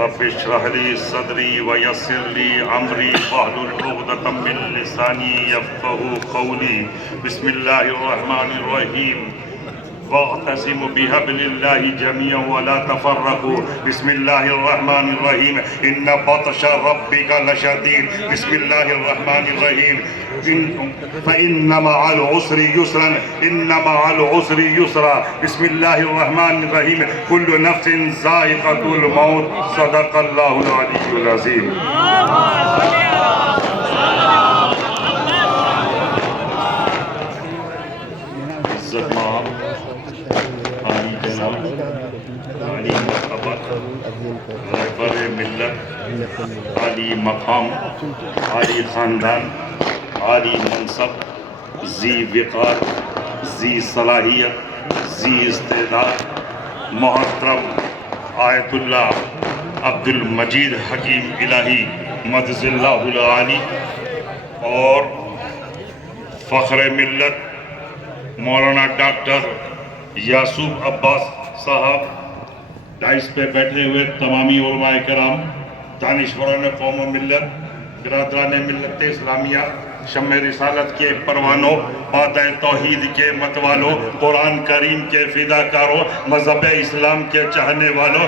رب اشرح لي صدري ويسر لي أمري واحلل عقدة من لساني يفقهوا قولي. بسم الله الرحمن الرحيم. واعتصموا بحبل الله جميعا ولا تفرقوا. بسم الله الرحمن الرحيم. إن بطش ربك لشديد. بسم الله الرحمن الرحيم. فإن مع العسر يسرا. إن مع العسر يسرا. بسم الله الرحمن الرحيم. كل نفس ذائقة الموت. صدق الله العلي العظيم. عزت مآب، عالی جناب، عالی مرتبت، رہبر ملت، عالی مقام، عالی خاندان، عالی منصب، ذی وقار، ذی صلاحیت، ذی استعداد، محترم آیت اللہ عبد المجید حکیم الہی مدذ اللہ العالی، اور فخر ملت مولانا ڈاکٹر یعصوب عباس صاحب، ڈائس پہ بیٹھے ہوئے تمامی علماء کرام، دانشوران قوم و ملت، برادران ملت اسلامیہ، شمع رسالت کے پروانوں، بادۂ توحید کے متوالوں، قرآن کریم کے فداکاروں، مذہب اسلام کے چاہنے والوں،